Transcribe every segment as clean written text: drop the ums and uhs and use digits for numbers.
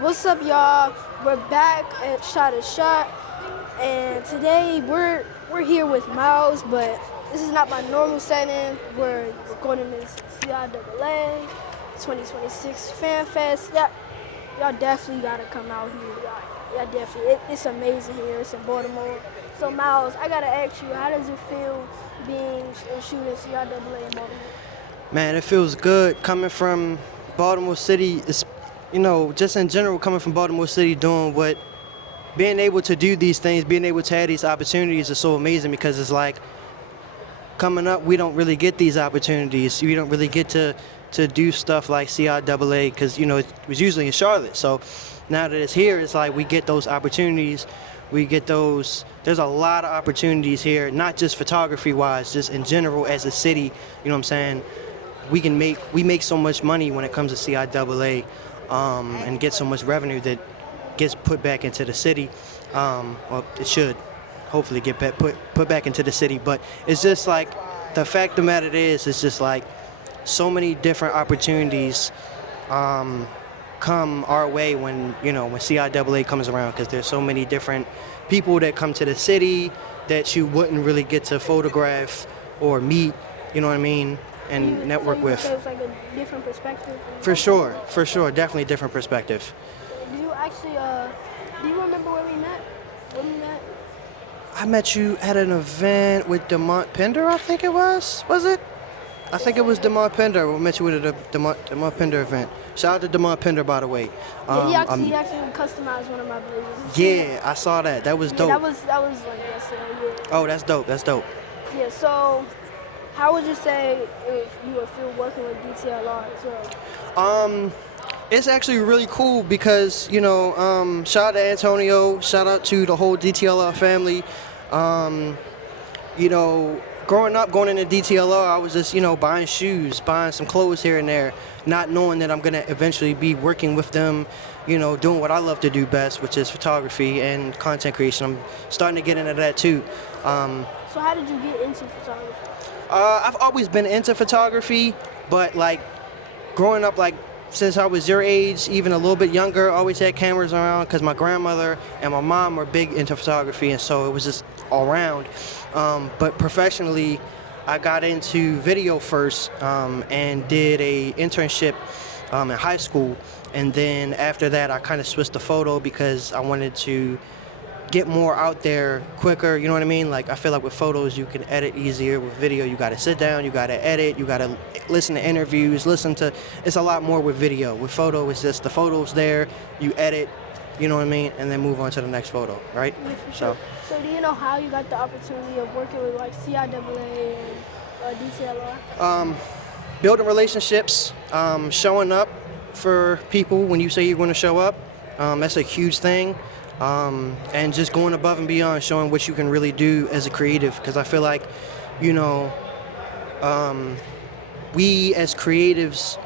What's up, y'all? We're back at Shotta, and today we're here with Myles, but this is not my normal setting. We're recording this CIAA 2026 Fan Fest. Y'all definitely gotta come out here. Y'all definitely. It's amazing here. It's in Baltimore. So Myles, I gotta ask you, how does it feel being shooting CIAA in Baltimore? Man, it feels good coming from Baltimore City. Just in general, coming from Baltimore City, being able to do these things, being able to have these opportunities is so amazing because it's like coming up, we don't really get these opportunities. We don't really get to do stuff like CIAA because, it was usually in Charlotte. So now that it's here, it's like we get those opportunities. There's a lot of opportunities here, not just photography-wise, just in general as a city, you know what I'm saying? We make so much money when it comes to CIAA and get so much revenue that gets put back into the city. Well, it should hopefully get put back into the city. But it's just like the fact of the matter is, it's just like so many different opportunities come our way when CIAA comes around, because there's so many different people that come to the city that you wouldn't really get to photograph or meet, you know what I mean, and network with. So it's like a different perspective. For sure, definitely a different perspective. Do you actually, do you remember where we met? I met you at an event with DeMont Pender, I think it was. Was it? I think it was DeMont Pender. We met you at a DeMont Pender event. Shout out to DeMont Pender, by the way. Yeah, he actually customized one of my blazers. Yeah, I saw that. That was dope. That was like yesterday. Yeah. Oh, that's dope. Yeah. So, how would you say if you would feel working with DTLR as well? It's actually really cool because, shout out to Antonio, shout out to the whole DTLR family. Growing up, going into DTLR, I was just, buying shoes, buying some clothes here and there, not knowing that I'm going to eventually be working with them, doing what I love to do best, which is photography and content creation. I'm starting to get into that too. So how did you get into photography? I've always been into photography, but growing up, since I was your age, even a little bit younger, always had cameras around because my grandmother and my mom were big into photography, and so it was just all around. But professionally, I got into video first and did a internship in high school, and then after that, I kind of switched to photo because I wanted to get more out there quicker, you know what I mean? I feel like with photos you can edit easier. With video you gotta sit down, you gotta edit, you gotta listen to interviews, it's a lot more with video. With photo, it's just the photo's there, you edit, you know what I mean, and then move on to the next photo, right? Yeah, for sure. So do you know how you got the opportunity of working with CIAA and DTLR? Building relationships, showing up for people when you say you're gonna show up, that's a huge thing. And just going above and beyond, showing what you can really do as a creative, because I feel like, we as creatives,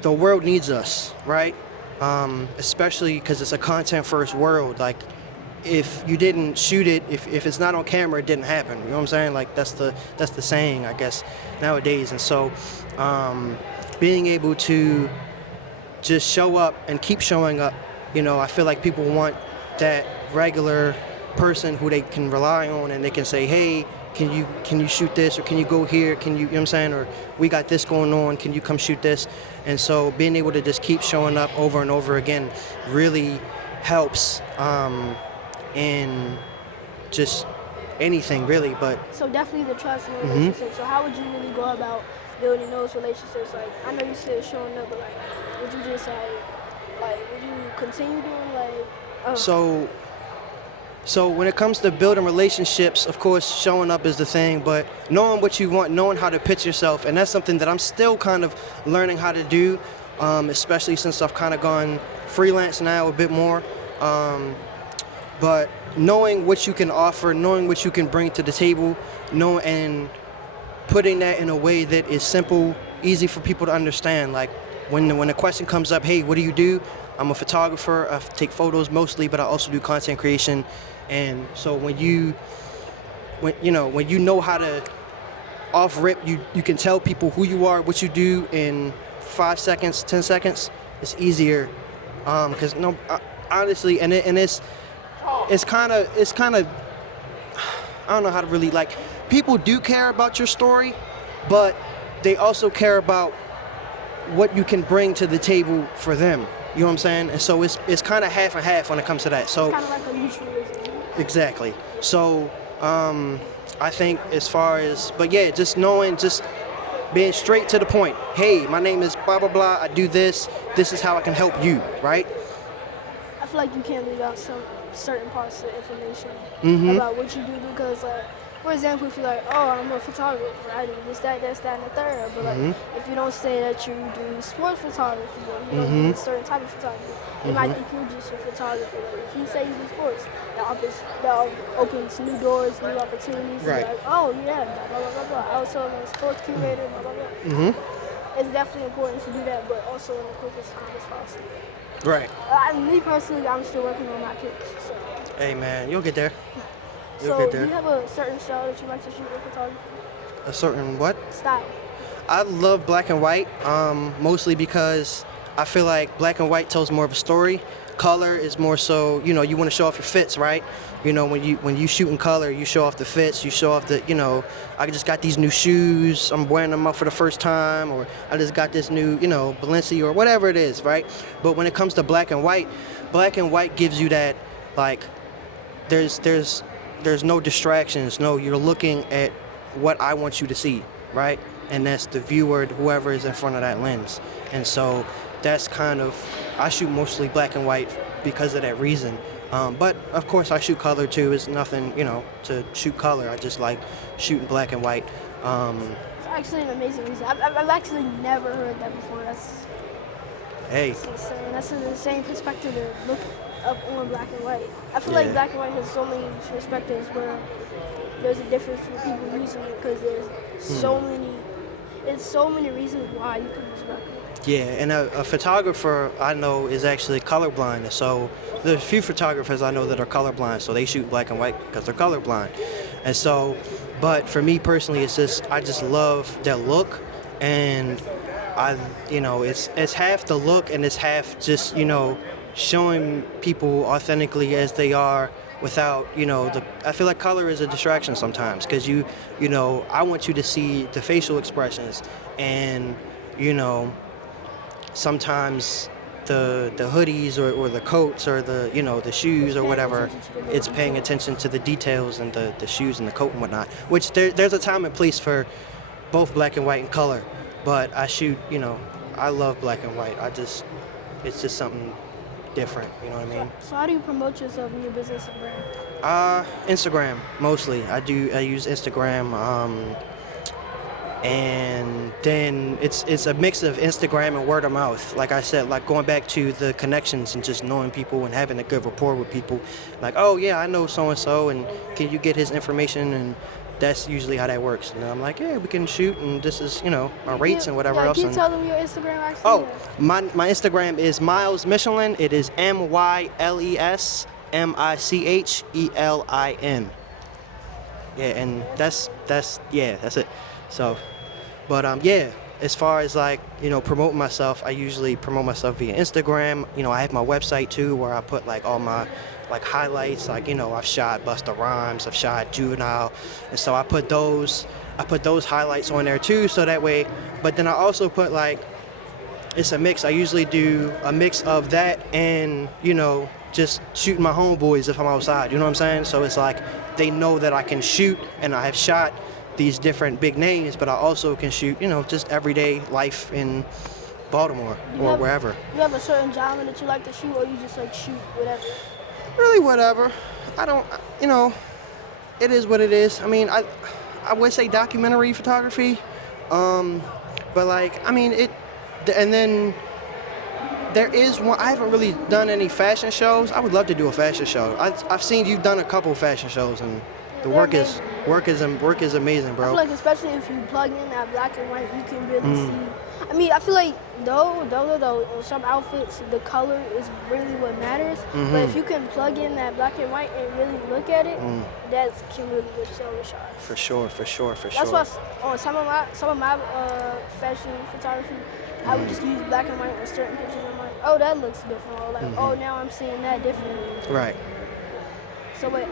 the world needs us, right? Especially because it's a content-first world. If you didn't shoot it, if it's not on camera, it didn't happen. You know what I'm saying? That's the saying, I guess, nowadays. And so, being able to just show up and keep showing up. I feel like people want that regular person who they can rely on, and they can say, hey, can you shoot this, or can you go here, you know what I'm saying, or we got this going on, can you come shoot this? And so being able to just keep showing up over and over again really helps in just anything, really. But so definitely the trust and relationships. So how would you really go about building those relationships? I know you said showing up, but would you just would you continue doing So when it comes to building relationships, of course, showing up is the thing, but knowing what you want, knowing how to pitch yourself, and that's something that I'm still kind of learning how to do, especially since I've kind of gone freelance now a bit more. But knowing what you can offer, knowing what you can bring to the table, and putting that in a way that is simple, easy for people to understand. When the question comes up, hey, what do you do? I'm a photographer. I take photos mostly, but I also do content creation. And so when you know how to off rip, you can tell people who you are, what you do in 5 seconds, 10 seconds. It's easier Because no, honestly, it's kind of I don't know how to really like. People do care about your story, but they also care about what you can bring to the table for them. You know what I'm saying? And so it's kind of half and half when it comes to that. So It's kind of like a mutualism. exactly. So I think as far as, but yeah, just knowing, just being straight to the point. Hey, my name is blah blah blah. I do this. This is how I can help you. Right? I feel like you can't leave out some certain parts of information Mm-hmm. about what you do because, like, for example, if you're like, oh, I'm a photographer, I do this, that, and the third, but like, if you don't say that you do sports photography or you don't do a certain type of photography, they might think you're just a photographer. Like, if you say you do sports, that opens new doors, new opportunities. Right. Like, oh yeah, blah blah blah blah. I was telling a sports curator, blah blah blah. It's definitely important to do that, but also in the quickest time as possible. Right. Me personally, I'm still working on my pitch. So, Hey man, you'll get there. You'll so get do there. you have a certain style that you like to shoot with photography? A certain what? Style. I love black and white, mostly because I feel like black and white tells more of a story. Color is more so, you want to show off your fits, right? When you shoot in color, you show off the fits, you show off the, I just got these new shoes, I'm wearing them up for the first time, or I just got this new, Balenciaga or whatever it is, right? But when it comes to black and white gives you that, like, there's no distractions. No, you're looking at what I want you to see, right? And that's the viewer, whoever is in front of that lens. And so that's kind of, I shoot mostly black and white because of that reason. But of course I shoot color too. It's nothing, to shoot color. I just like shooting black and white. It's actually an amazing reason. I've actually never heard that before. That's insane. That's an insane perspective to look up on black and white. I feel like black and white has so many perspectives where there's a difference for people using it because there's so many reasons why you can use black and white. Yeah, and a photographer I know is actually colorblind. So there's a few photographers I know that are colorblind, so they shoot black and white because they're colorblind. And so, but for me personally, I just love that look, and it's half the look and it's half just, showing people authentically as they are without, I feel like color is a distraction sometimes because I want you to see the facial expressions and, sometimes the hoodies or the coats or the shoes or whatever, it's paying attention to the details and the shoes and the coat and whatnot, which there's a time and place for both black and white and color, but I shoot, I love black and white. It's just something different, you know what I mean? So how do you promote yourself in your business and brand? Instagram mostly. I use Instagram, and then it's a mix of Instagram and word of mouth. Like I said, like going back to the connections and just knowing people and having a good rapport with people. Like, oh yeah, I know so and so, and can you get his information? And that's usually how that works. And I'm like, yeah, we can shoot, and this is my rates and whatever else. Can you tell them your Instagram actually? Oh, my Instagram is Myles Michelin. It is MylesMichelin. Yeah, and that's it. So, but as far as like promoting myself, I usually promote myself via Instagram. I have my website too, where I put like all my like highlights. Like I've shot Busta Rhymes, I've shot Juvenile, and so I put those highlights on there too. So that way, but then I also put like, it's a mix. I usually do a mix of that and just shooting my homeboys if I'm outside. You know what I'm saying? So it's like they know that I can shoot, and I have shot these different big names, but I also can shoot, just everyday life in Baltimore or wherever. You have a certain genre that you like to shoot, or you just like shoot whatever? Really, whatever. I don't, it is what it is. I mean, I would say documentary photography, but like, I mean, and then there is one. I haven't really done any fashion shows. I would love to do a fashion show. I've seen you've done a couple fashion shows, and the work is amazing, bro. I feel like especially if you plug in that black and white, you can really see. I mean, I feel like though, in some outfits, the color is really what matters. But if you can plug in that black and white and really look at it, that can really sell the shot. For sure. That's why on some of my fashion photography, I would just use black and white on certain pictures. I'm like, oh, that looks different. Or like, Mm-hmm. oh, now I'm seeing that differently. Right. So wait,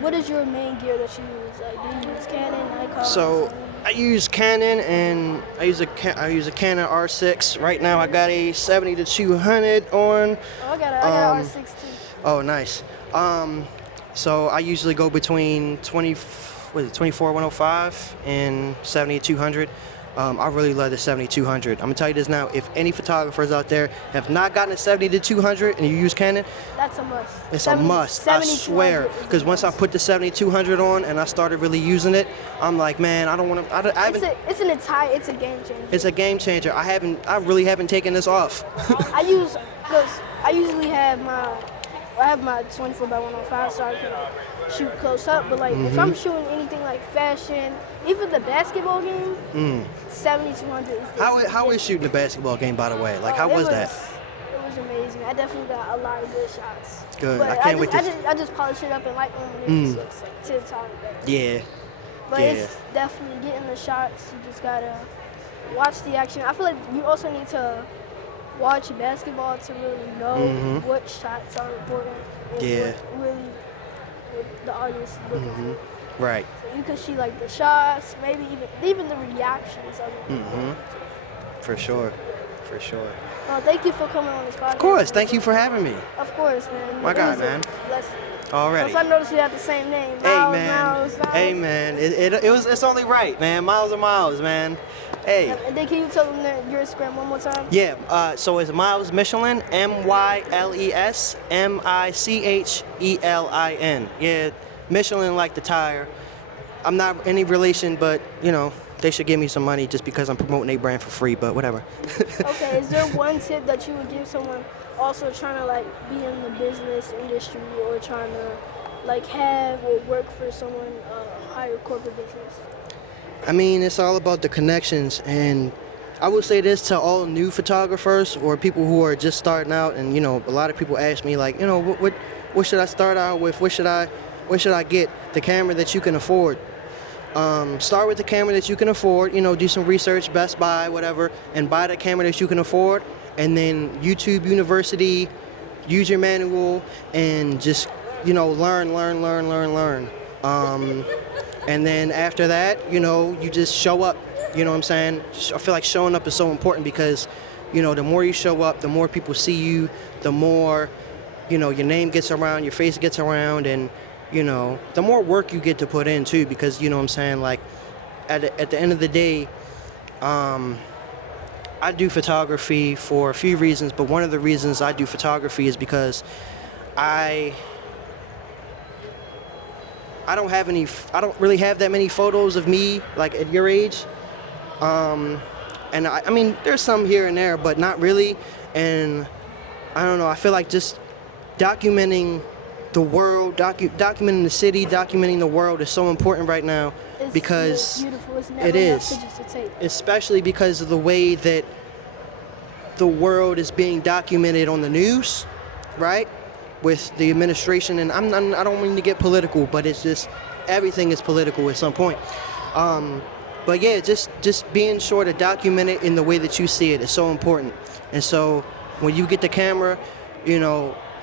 what is your main gear that you use? Like, do you use Canon, Nikon? So Sony? I use Canon, and I use a Canon R6. Right now I got a 70-200 on. Oh, I got an R6 too. Oh, nice. So I usually go between 24-105 and 70-200. I really love the 70-200. I'm gonna tell you this now. If any photographers out there have not gotten a 70-200 and you use Canon, That's a must. it's a must. I swear. Because once I put the 70-200 on and I started really using it, I'm like, man, I don't want to. I haven't. It's a game changer. It's a game changer. I really haven't taken this off. I usually have my 24-105 so I can shoot close up. But like if I'm shooting anything like fashion, even the basketball game, 70-200 is How is shooting the basketball game, by the way? Like, how was that? It was amazing. I definitely got a lot of good shots. Good. But I can't wait to. I just polish it up and like when it looks like 10 times better. Yeah. But Yeah. it's definitely getting the shots. You just gotta watch the action. I feel like you also need to watch basketball to really know what shots are important and Yeah. what the audience is looking for. Right. So you can see like the shots, maybe even the reactions of it. For sure. For sure. Well, thank you for coming on this podcast. Of course. man. Thank you for having me. Of course, man. My It God, was a man. blessing. Already. Plus, I noticed you have the same name. Hey Myles, man. Myles. Hey man. It's only right, man. Miles and Miles, man. Hey. And then can you tell them your Instagram one more time? Yeah, so it's Myles Michelin, MylesMichelin. Yeah, Michelin like the tire. I'm not any relation, but they should give me some money just because I'm promoting their brand for free, but whatever. Okay, is there one tip that you would give someone also trying to like be in the business industry or trying to like have or work for someone higher corporate business? I mean, it's all about the connections, and I would say this to all new photographers or people who are just starting out. And a lot of people ask me like, what should I start out with? What should I get? The camera that you can afford. Start with the camera that you can afford. Do some research, Best Buy, whatever, and buy the camera that you can afford. And then YouTube University, use your manual, and just learn. And then after that, you just show up. You know what I'm saying? I feel like showing up is so important because, the more you show up, the more people see you, the more, your name gets around, your face gets around, and, the more work you get to put in too, because, you know what I'm saying? Like, at the end of the day, I do photography for a few reasons, but one of the reasons I do photography is because I don't really have that many photos of me, like at your age. And I mean, there's some here and there, but not really. And I don't know, I feel like just documenting the world, documenting the city, documenting the world is so important right now because it's beautiful. It's never it enough is, pictures to take. especially because of the way that the world is being documented on the news, right? With the administration, and I don't mean to get political, but it's just everything is political at some point. But yeah, just being sure to document it in the way that you see it is so important. And so when you get the camera,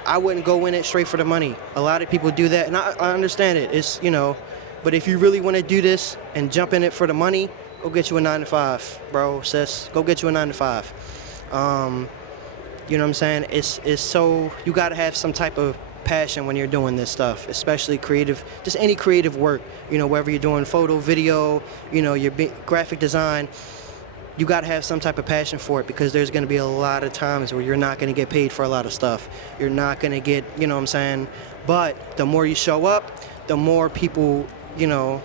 I wouldn't go in it straight for the money. A lot of people do that, and I understand it. It's but if you really want to do this and jump in it for the money, go get you a 9-to-5, bro, sis. Go get you a 9-to-5. You know what I'm saying? It's so, you got to have some type of passion when you're doing this stuff, especially creative, just any creative work, whether you're doing photo, video, your graphic design, you got to have some type of passion for it because there's going to be a lot of times where you're not going to get paid for a lot of stuff. You're not going to get, you know what I'm saying? But the more you show up, the more people, know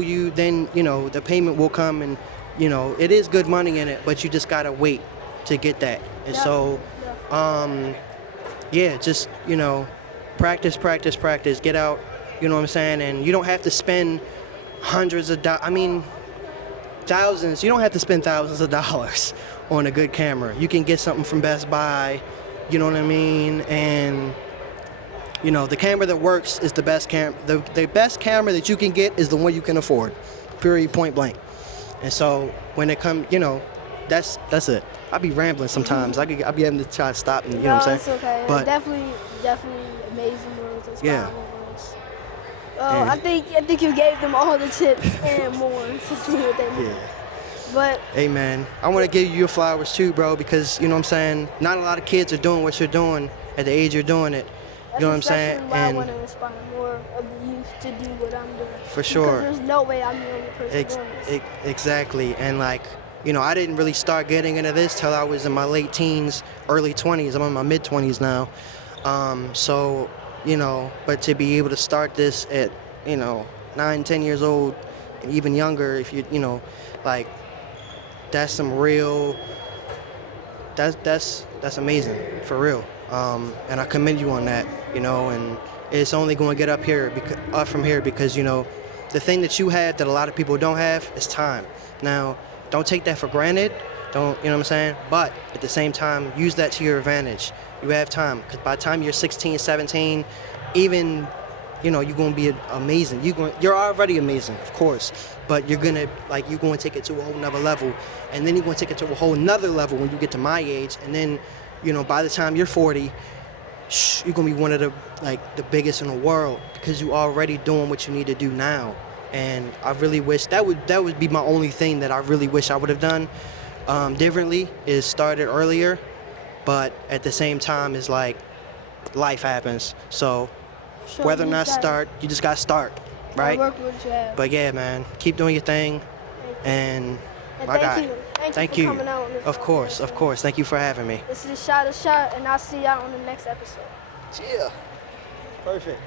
you, then, the payment will come and, it is good money in it, but you just got to wait to get that. And so, yeah, just, practice, get out, you know what I'm saying? And you don't have to spend thousands. You don't have to spend thousands of dollars on a good camera. You can get something from Best Buy, you know what I mean? And, the camera that works is the best camera. The best camera that you can get is the one you can afford, period, point blank. And so when it comes, that's it. I be rambling sometimes. I be having to try to stop and, you know No, what I'm it's saying? okay. But Definitely amazing words, Yeah. inspiring words. Well, And- I think you gave them all the tips and more to see what they need. yeah. But Hey man, I want to give you your flowers too, bro, because you know what I'm saying. Not a lot of kids are doing what you're doing at the age you're doing it. that's You know what I'm saying? especially why I And want to inspire more of the youth to do what I'm doing. For sure. Because there's no way I'm the only person doing this. Exactly. And like, you know, I didn't really start getting into this till I was in my late teens, early 20s. I'm in my mid 20s now. So, you know, but to be able to start this at, you know, 9, 10 years old, and even younger, if you know, like, that's some real. That's amazing, for real. And I commend you on that, you know, and it's only going to get up from here because, you know, the thing that you have that a lot of people don't have is time. Now, don't take that for granted. Don't, you know what I'm saying? But at the same time, use that to your advantage. You have time, because by the time you're 16, 17, even, you know, you're going to be amazing. You're already amazing, of course, but you're going to take it to a whole nother level, and then you're going to take it to a whole nother level when you get to my age, and then, you know, by the time you're 40, you're going to be one of the biggest in the world, because you're already doing what you need to do now. And I really wish that would be my only thing that I really wish I would have done differently, is started earlier. But at the same time, it's like life happens. So Sure, whether or you not just gotta- start, you just got to start, right? Work with what you have. But yeah, man, keep doing your thing. And And my thank guy, you. thank for you. coming out on this Of course, of course. Thank you for having me. This is Shotta, and I'll see y'all on the next episode. Yeah. Perfect.